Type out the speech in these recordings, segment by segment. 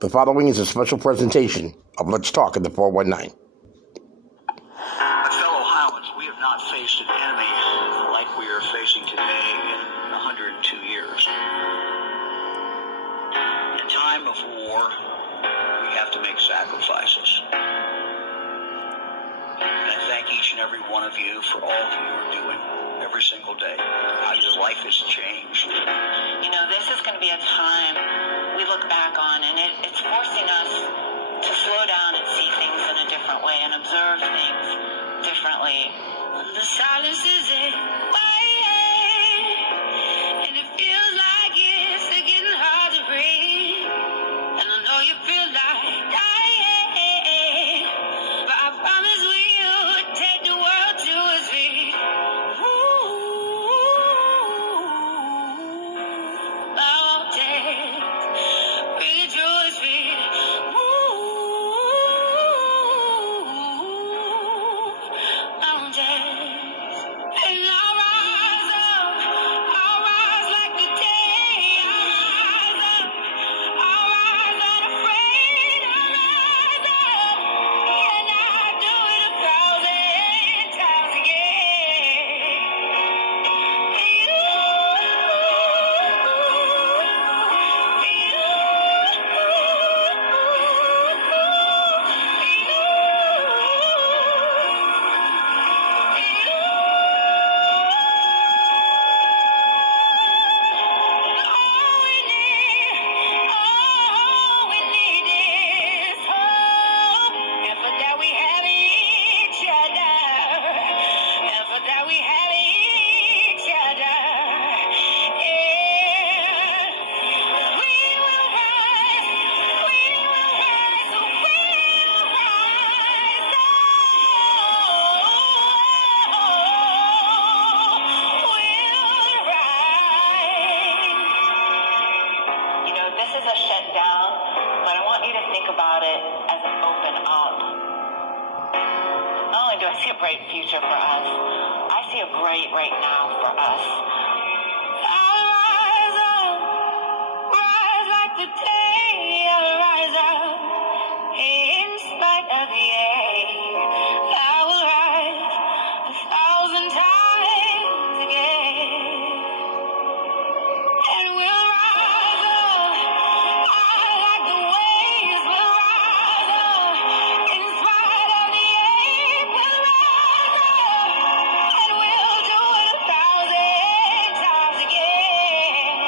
The following is a special presentation of Let's Talk at the 419. My fellow Ohioans, we have not faced an enemy like we are facing today in 102 years. In time of war, we have to make sacrifices. And I thank each and every one of you for all that you are doing every single day, how your life has changed. You know, this is going to be a time we look back on, and it's forcing us to slow down and see things in a different way and observe things differently. The silence is quiet, and it feels like it's getting hard to breathe. And I know you feel like dying, but I promise we'll take the world to its feet. About it as an open up. Not only do I see a bright future for us, I see a great right now for us. I'll rise up, rise like the day. I'll rise up in spite of the age. I will rise 1,000 times again, and we'll rise up. I like the waves will rise up in spite of the age. We'll rise up, and we'll do it 1,000 times again.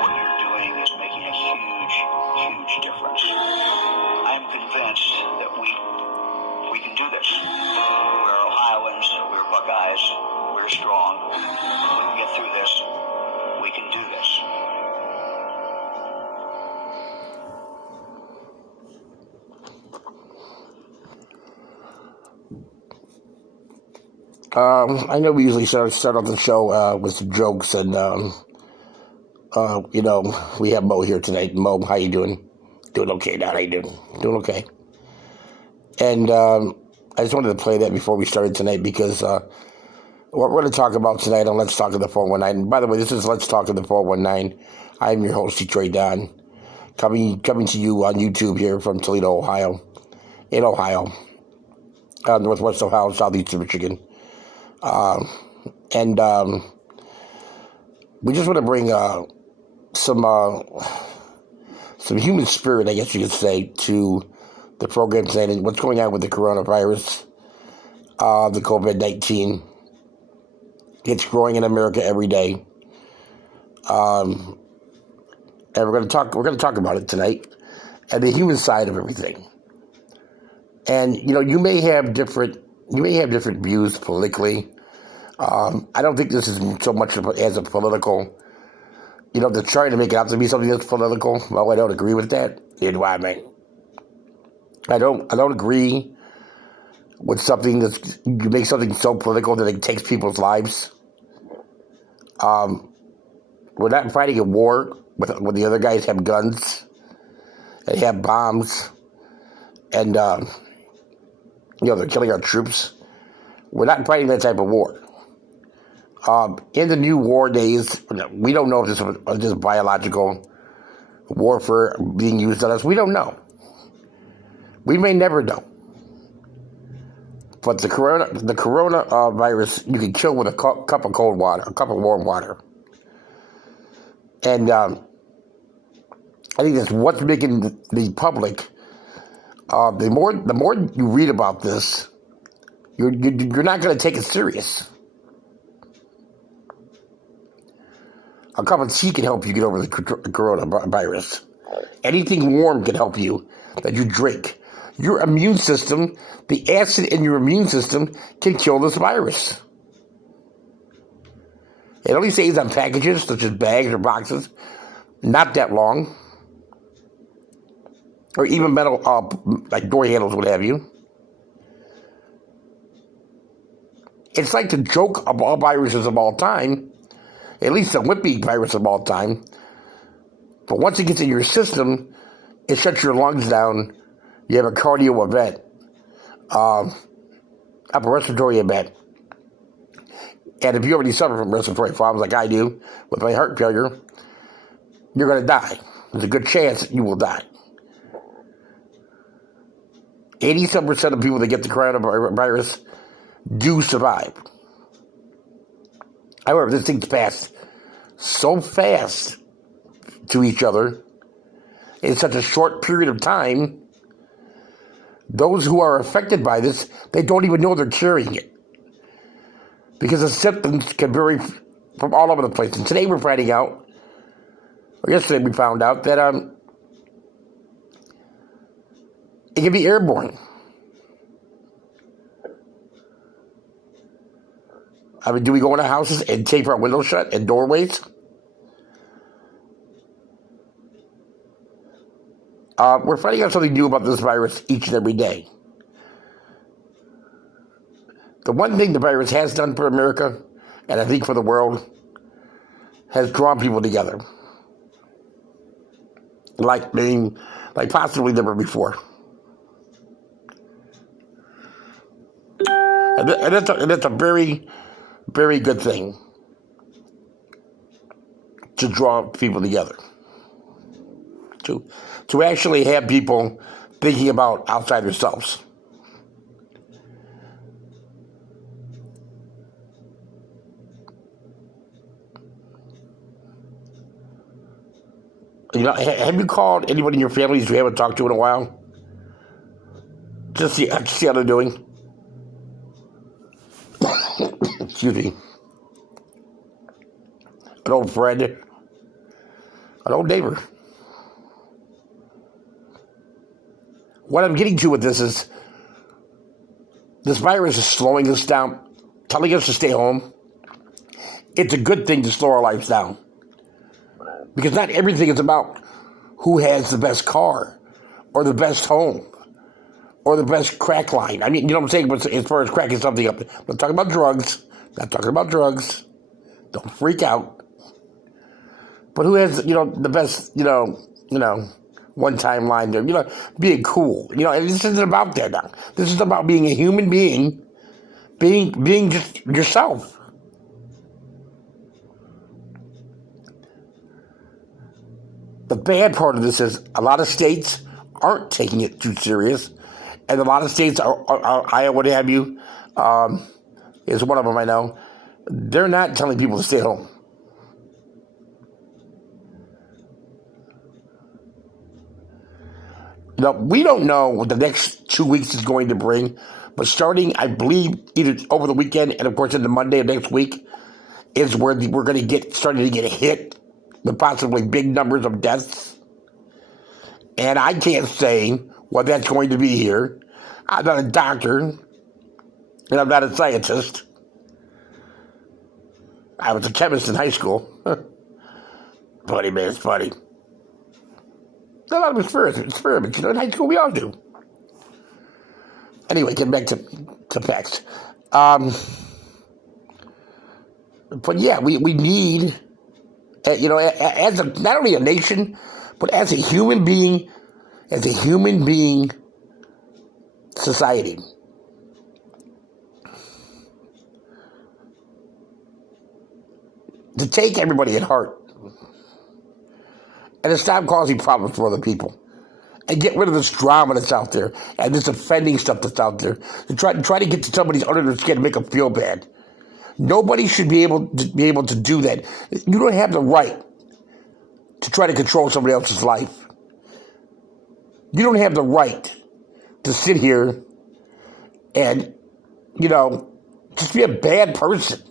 What you're doing is making a huge, huge difference. I'm convinced that we can do this. We're Ohioans, we're Buckeyes, we're strong. We can get through this. We can do this. I know we usually start off the show with some jokes, and we have Mo here tonight. Mo, how you doing? Doing okay, Don? How you doing? Doing okay. And I just wanted to play that before we started tonight because what we're going to talk about tonight on Let's Talk at the 419. By the way, this is Let's Talk at the 419. I'm your host, Detroit Don, coming to you on YouTube here from Toledo, Ohio, in Ohio, Northwest Ohio, Southeastern Michigan. We just want to bring some human spirit, I guess you could say, to the program tonight and what's going on with the coronavirus, the COVID-19. It's growing in America every day, and we're going to talk about it tonight and the human side of everything. And you may have different views politically. I don't think this is so much as a political. They're trying to make it out to be something that's political. Well, I don't agree with that. Neither do I, man. I don't agree with something that's, you make something so political that it takes people's lives. We're not fighting a war. when the other guys have guns and have bombs and, they're killing our troops. We're not fighting that type of war. In the new war days, we don't know if this was just biological warfare being used on us. We don't know. We may never know. But the coronavirus, you can kill with a cup of cold water, a cup of warm water. And I think that's what's making the public. The more you read about this, you're not going to take it serious. A cup of tea can help you get over the coronavirus. Anything warm can help you that you drink. Your immune system, the acid in your immune system can kill this virus. It only stays on packages, such as bags or boxes, not that long. Or even metal, like door handles, what have you. It's like the joke of all viruses of all time, at least the whippy virus of all time. But once it gets in your system, it shuts your lungs down. You have a cardio event, upper respiratory event. And if you already suffer from respiratory problems like I do with my heart failure, you're going to die. There's a good chance that you will die. 87% of people that get the coronavirus do survive. However, this thing's passed so fast to each other in such a short period of time. Those who are affected by this, they don't even know they're carrying it. Because the symptoms can vary from all over the place. And today we're finding out, or yesterday we found out, that it can be airborne. I mean, do we go into houses and tape our windows shut and doorways? We're finding out something new about this virus each and every day. The one thing the virus has done for America, and I think for the world, has drawn people together. Like possibly never before. And that's a very, very good thing to draw people together. To actually have people thinking about outside themselves. You know, have you called anybody in your families you haven't talked to in a while? Just see how they're doing. Excuse me. An old friend, an old neighbor. What I'm getting to with this is, this virus is slowing us down, telling us to stay home. It's a good thing to slow our lives down. Because not everything is about who has the best car, or the best home, or the best crack line. I mean, you know what I'm saying? But as far as cracking something up, I'm not talking about drugs. Not talking about drugs. Don't freak out. But who has, the best, one-time line there, being cool. This isn't about that now. This is about being a human being, being just yourself. The bad part of this is a lot of states aren't taking it too serious, and a lot of states Iowa, what have you, is one of them I know. They're not telling people to stay home. We don't know what the next 2 weeks is going to bring, but starting, I believe, either over the weekend and, of course, into Monday of next week is where we're going to starting to get hit with possibly big numbers of deaths. And I can't say what that's going to be here. I'm not a doctor, and I'm not a scientist. I was a chemist in high school. Funny, man, it's funny. A lot of experiments, in high school we all do. Anyway, getting back to facts. But yeah, we need as not only a nation, but as a human being, society. To take everybody at heart and to stop causing problems for other people and get rid of this drama that's out there and this offending stuff that's out there to try to get to somebody's under their skin to make them feel bad. Nobody should be able to do that. You don't have the right to try to control somebody else's life. You don't have the right to sit here and, just be a bad person.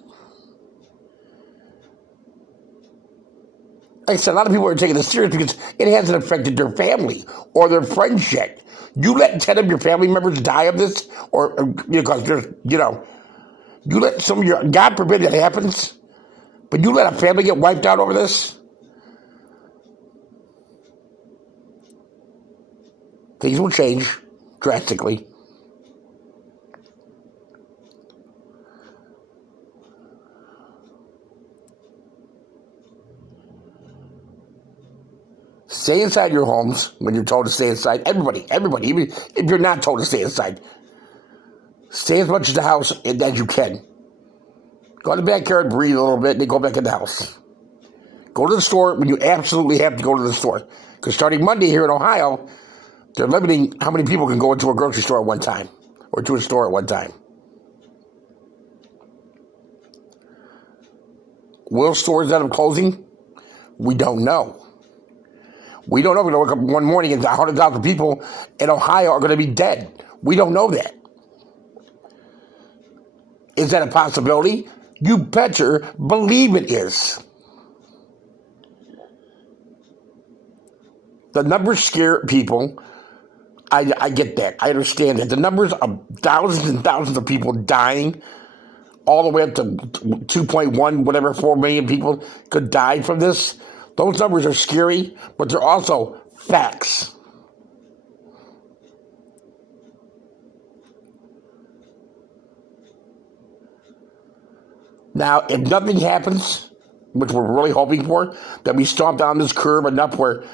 Like I said, a lot of people are taking this serious because it hasn't affected their family or their friends yet. You let 10 of your family members die of this, or because there's, you let some of your, God forbid that happens, but you let a family get wiped out over this? Things will change drastically. Stay inside your homes when you're told to stay inside. Everybody, even if you're not told to stay inside. Stay as much in the house as you can. Go in the backyard, breathe a little bit, and then go back in the house. Go to the store when you absolutely have to go to the store. Because starting Monday here in Ohio, they're limiting how many people can go into a grocery store at one time or to a store at one time. Will stores end up closing? We don't know. We don't know. We're going to wake up one morning and 100,000 people in Ohio are going to be dead. We don't know that. Is that a possibility? You better believe it is. The numbers scare people. I get that. I understand that. The numbers of thousands and thousands of people dying, all the way up to 2.1, whatever, 4 million people could die from this. Those numbers are scary, but they're also facts. Now, if nothing happens, which we're really hoping for, that we stomp down this curve enough where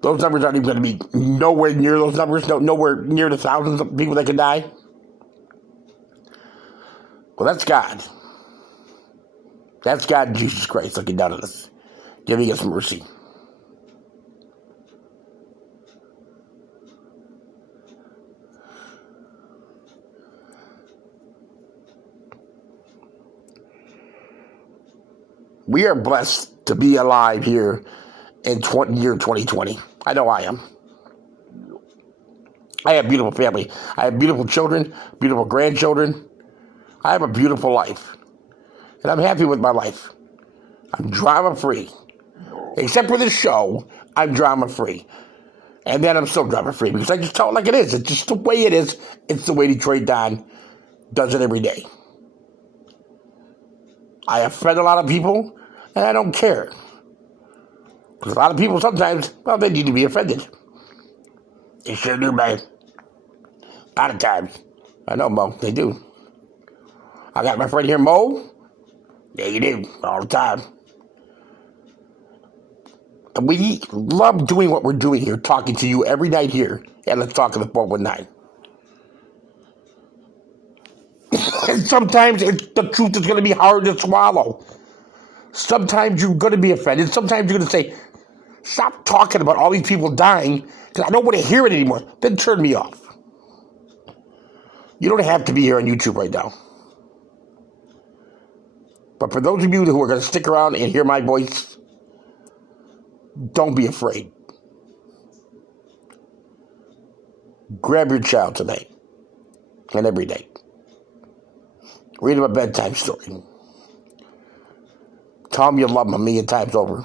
those numbers aren't even going to be nowhere near those numbers, nowhere near the thousands of people that can die. Well, that's God. That's God and Jesus Christ looking down at us, giving us mercy. We are blessed to be alive here in year 2020. I know I am. I have a beautiful family. I have beautiful children, beautiful grandchildren. I have a beautiful life. And I'm happy with my life. I'm drama-free. Except for this show, I'm drama-free. And then I'm still drama-free because I just tell it like it is. It's just the way it is. It's the way Detroit Don does it every day. I offend a lot of people, and I don't care. Because a lot of people sometimes, well, they need to be offended. They sure do, man. A lot of times. I know, Mo, they do. I got my friend here, Mo. Yeah, you do, all the time. And we love doing what we're doing here, talking to you every night here. And Let's Talk in the 419. And sometimes the truth is going to be hard to swallow. Sometimes you're going to be offended. Sometimes you're going to say, stop talking about all these people dying because I don't want to hear it anymore. Then turn me off. You don't have to be here on YouTube right now. But for those of you who are going to stick around and hear my voice, don't be afraid. Grab your child tonight and every day. Read him a bedtime story. Tell him you love him 1,000,000 times over.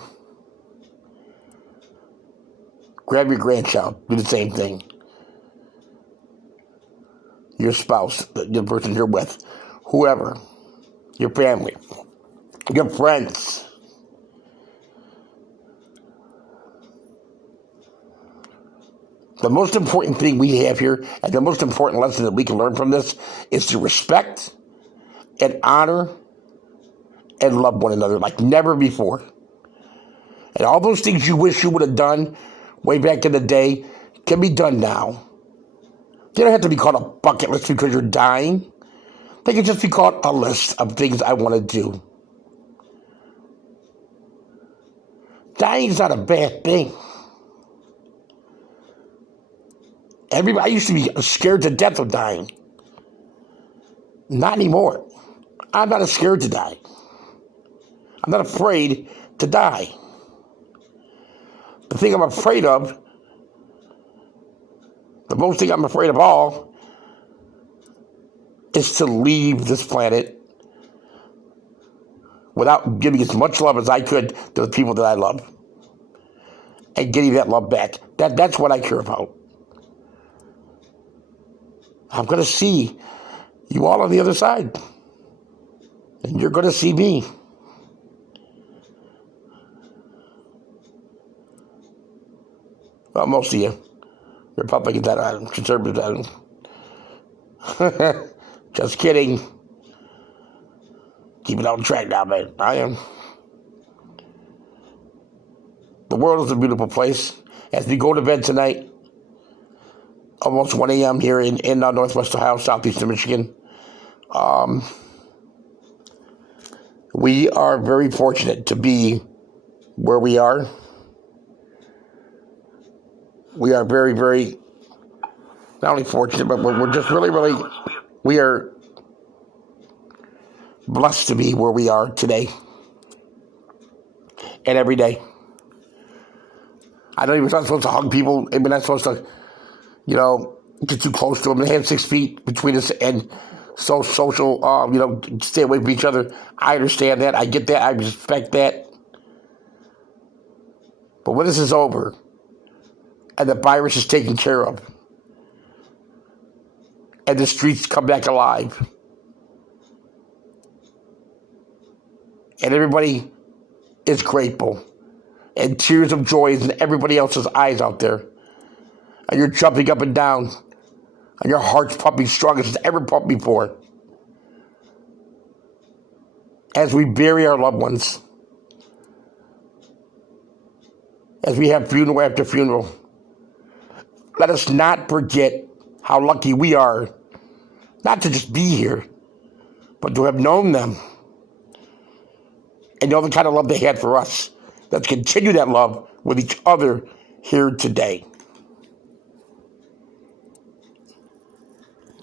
Grab your grandchild. Do the same thing. Your spouse, the person you're with, whoever, your family, your friends. The most important thing we have here, and the most important lesson that we can learn from this, is to respect and honor and love one another like never before. And all those things you wish you would have done way back in the day can be done now. They don't have to be called a bucket list because you're dying. They can just be called a list of things I want to do. Dying is not a bad thing. I used to be scared to death of dying. Not anymore. I'm not scared to die. I'm not afraid to die. The thing I'm afraid of, the most thing I'm afraid of all, is to leave this planet without giving as much love as I could to the people that I love. And getting that love back. That's what I care about. I'm going to see you all on the other side. And you're going to see me. Well, most of you. Republicans, conservatives. Just kidding. Keep it on track now, man. I am. The world is a beautiful place. As we go to bed tonight, almost 1 a.m. here in Northwest Ohio, Southeastern Michigan. We are very fortunate to be where we are. We are very, very, not only fortunate, but we're just really, we are blessed to be where we are today and every day. I know you're not supposed to hug people. We're not supposed to, get too close to them and have 6 feet between us and social, stay away from each other. I understand that. I get that. I respect that. But when this is over and the virus is taken care of and the streets come back alive and everybody is grateful and tears of joy is in everybody else's eyes out there, and you're jumping up and down, and your heart's pumping strong as it's ever pumped before. As we bury our loved ones, as we have funeral after funeral, let us not forget how lucky we are, not to just be here, but to have known them and know the kind of love they had for us. Let's continue that love with each other here today.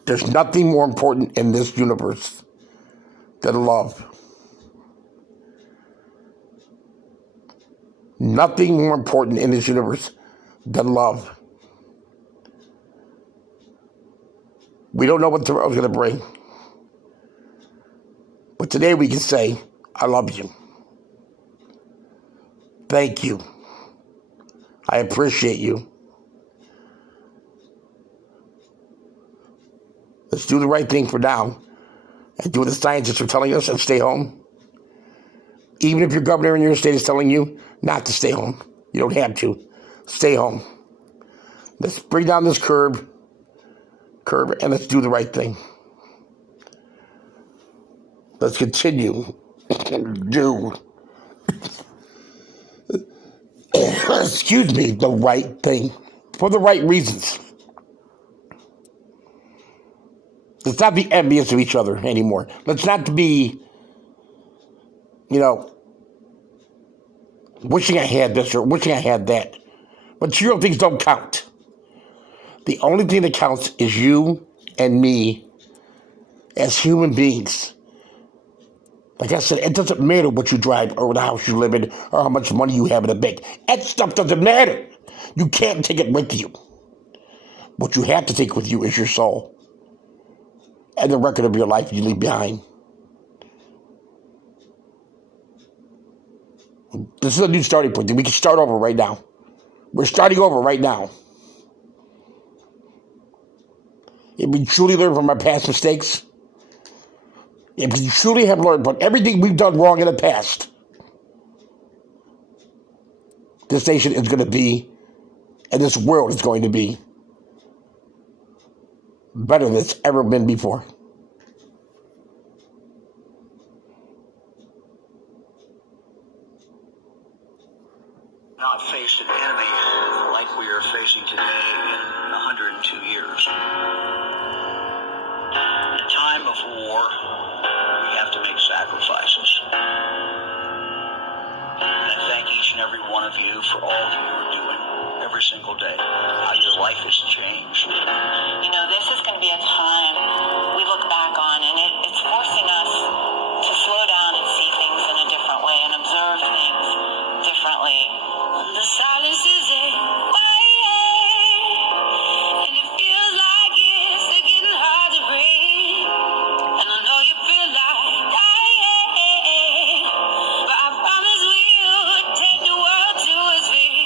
There's nothing more important in this universe than love. Nothing more important in this universe than love. We don't know what tomorrow's going to bring. But today we can say, I love you. Thank you. I appreciate you. Let's do the right thing for now and do what the scientists are telling us and stay home. Even if your governor in your state is telling you not to stay home, you don't have to. Stay home. Let's bring down this curve, and let's do the right thing. Let's continue and do the right thing for the right reasons. Let's not be envious of each other anymore. Let's not be, wishing I had this or wishing I had that. Material things don't count. The only thing that counts is you and me as human beings. Like I said, it doesn't matter what you drive or the house you live in or how much money you have in the bank. That stuff doesn't matter. You can't take it with you. What you have to take with you is your soul and the record of your life you leave behind. This is a new starting point. We can start over right now. We're starting over right now. If we truly learn from our past mistakes, if we truly have learned from everything we've done wrong in the past, this nation is going to be, and this world is going to be, better than it's ever been before. not faced an enemy like we are facing today in 102 years. In a time of war, we have to make sacrifices. And I thank each and every one of you for all that you are doing every single day, how your life has changed. You know, this is going to be a time we look back on, and it's forcing us to slow down and see things in a different way and observe things differently. The silence is a and it feels like it's getting hard to breathe. And I know you feel like dying, but I promise we'll take the world to its feet.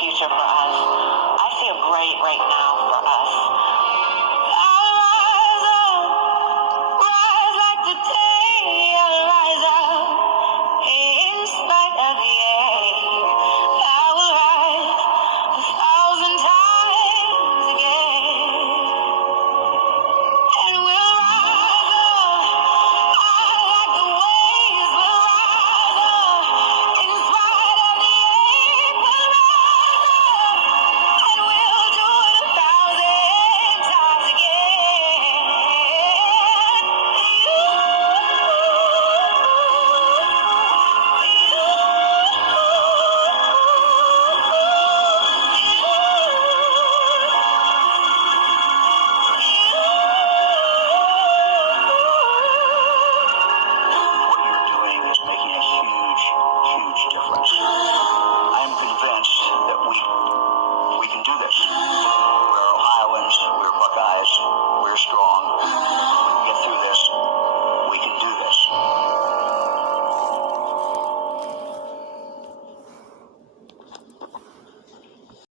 Future for us. I see a great right now for us.